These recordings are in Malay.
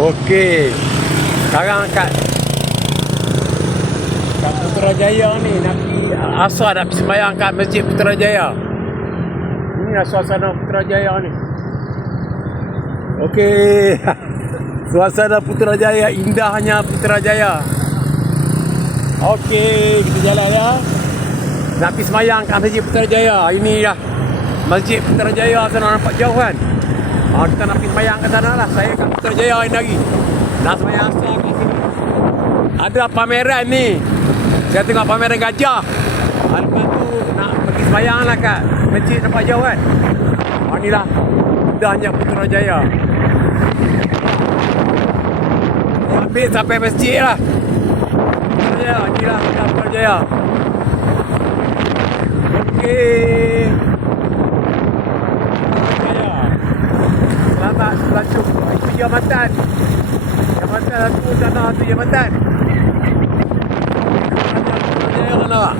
Okey. Sekarang kat Putrajaya ni nak pergi asar, nak pergi sembahyang kat Masjid Putrajaya. Inilah suasana Putrajaya ni. Okey. Suasana Putrajaya, indahnya Putrajaya. Okey, kita jalan ya. Nak pergi sembahyang kat Masjid Putrajaya. Ini dah Masjid Putrajaya sana, nampak jauh kan? Kita nak pergi sembahyang kat sana lah. Saya kat Putrajaya ini lagi. Nak sembahyang asar kat sini. Ada pameran ni. Saya tengok pameran gajah. Lepas tu nak pergi sembahyang lah kat masjid, nampak jauh kan? Inilah indahnya Putrajaya. Ambil sampai masjid lah. Putrajaya, inilah Putrajaya. Okey. Putrajaya. Selamat berlangsung. Itu jambatan. Jambatan satu sana, satu jambatan. Putrajaya mana?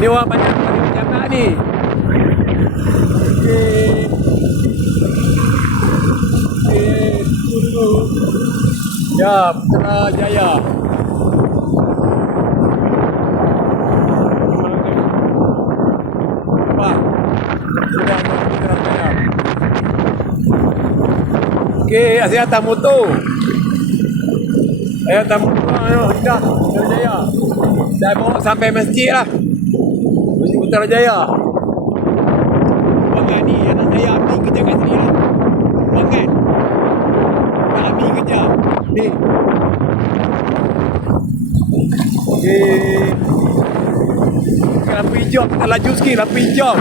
Ni orang banyak jambatan ni. Okey. Tunggu. Ya, Putrajaya. Nampak? Sudah Putrajaya. Okey, saya atas motor. Saya atas motor, dah Putrajaya. Saya bawa sampai masjid lah. Masjid Putrajaya. Bangan ni, anak saya Ami kerja kat sini lah. Bangan. Kat Ami kerja. Ni. Okey. Lampu hijau, kita laju sikit, lampu hijau.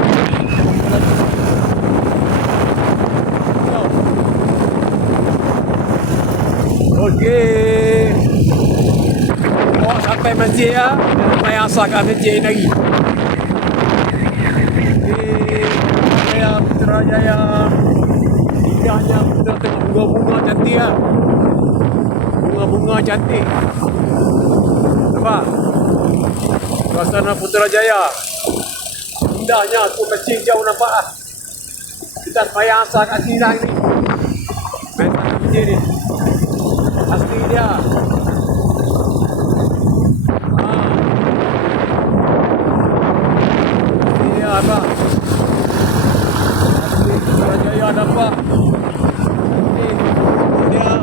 Okey. Bawa sampai masjid ya. Saya asal kat masjid lagi. Okey. Saya Putrajaya. Indahnya kita tengok bunga-bunga cantik lah. Bunga-bunga cantik. Nampak? Suasana Putrajaya. Indahnya tu masjid jauh nampak lah. Kita sembahyang asar kat sini lah ni. Main sana masjid ni. Asli dia. Asli dia apa? Asli Putrajaya nampak. Ni dia.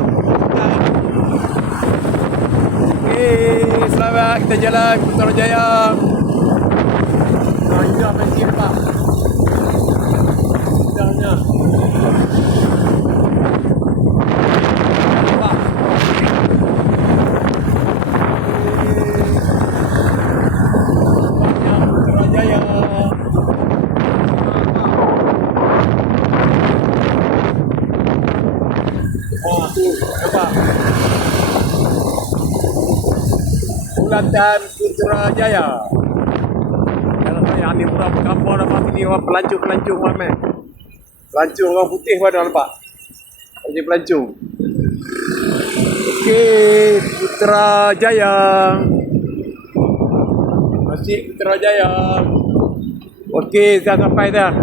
Selamat kita jalan Putrajaya. Indah masjid pak. Indahnya. Nampak. Banyak Putrajaya. Tu nampak. Bulatan Putrajaya. Kalau saya ni pura berkampung nampak sini orang pelancong-pelancong ramai. Pelancong orang putih pada nampak. Ini pelancong. Okey, Putrajaya. Masjid Putrajaya. Okey, dah sampai dah.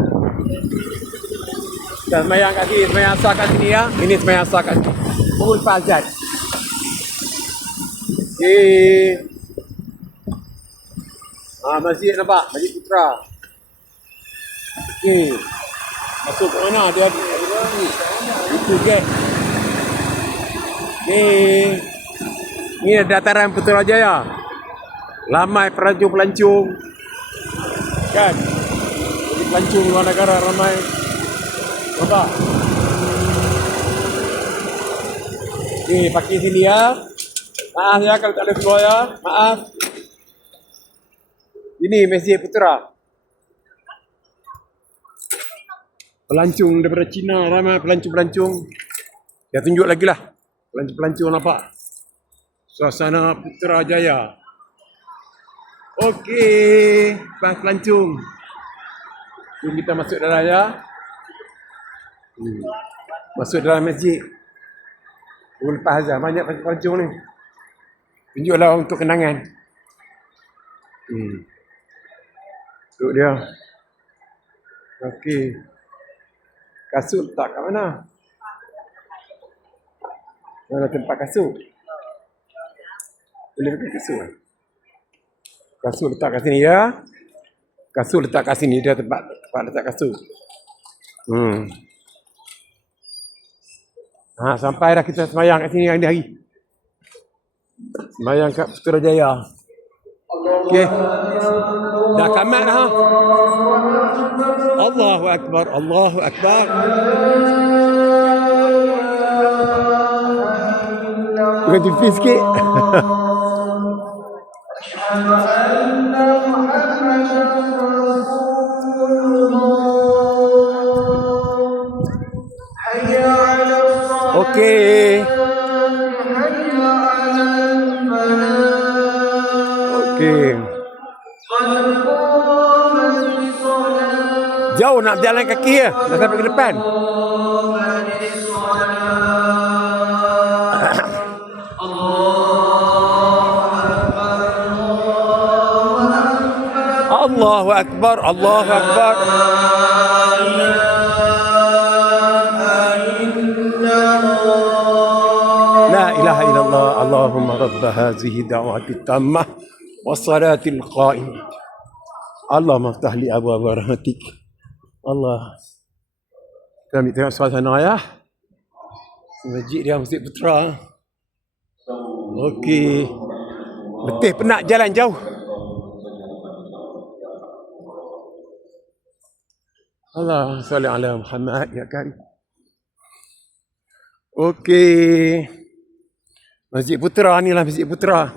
Dah sembahyang kat sini, sembahyang asar kat sini ya. Ini sembahyang asar kat sini. Pukul 4 azan. Okey. Masjid nampak? Masjid Putra. Okey. Masuk ke mana? Dia ni. Itu gate. Ni dataran Putrajaya. Ramai pelancong-pelancong. Kan? Jadi pelancong luar negara ramai. Nampak? Ni pakai sini ya. Maaf ya kalau tak ada keluar ya. Maaf. Ini Masjid Putra. Pelancong daripada Cina, ramai pelancong-pelancong. Saya tunjuk lagi lah. Pelancong-pelancong nampak. Suasana Putrajaya. Okey. Pelancong. Jom kita masuk dalam ya. Masuk dalam masjid. Lepas azan. Banyak pelancong ni. Tunjuklah untuk kenangan. Duduk dia. Okey. Kasut tak kat mana? Mana tempat kasut? Boleh pakai kasut. Kasut letak kat sini ya. Kasut letak kat sini dia tempat letak kasut. Sampai dah kita semayang kat sini hari. Semayang kat Putrajaya. Okey. Dah kamat dah. Allahu Akbar, Allahu Akbar. Bukan TV sikit. Okey. Okey. Jauh nak berjalan kaki ya? Dah sampai ke depan. Allahu Akbar, Allahu Akbar. La ilaha illallah, Allahumma rabb hadhihi da'wati tammah wassalatil qa'imah. Allahumma aftah li abwaab rahmatik. Allah. Kita ambil tengok suasana ya. Masjid dia, Masjid Putra. Okey. Letih penat jalan jauh. Allah salli ala Muhammad ya kan. Okey. Masjid Putra ni lah Masjid Putra.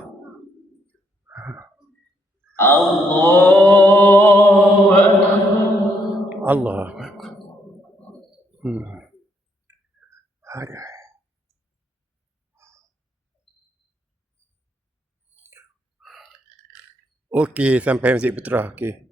Allahu Akbar. Allahu Akbar. Okey, sampai Masjid Putra. Okey.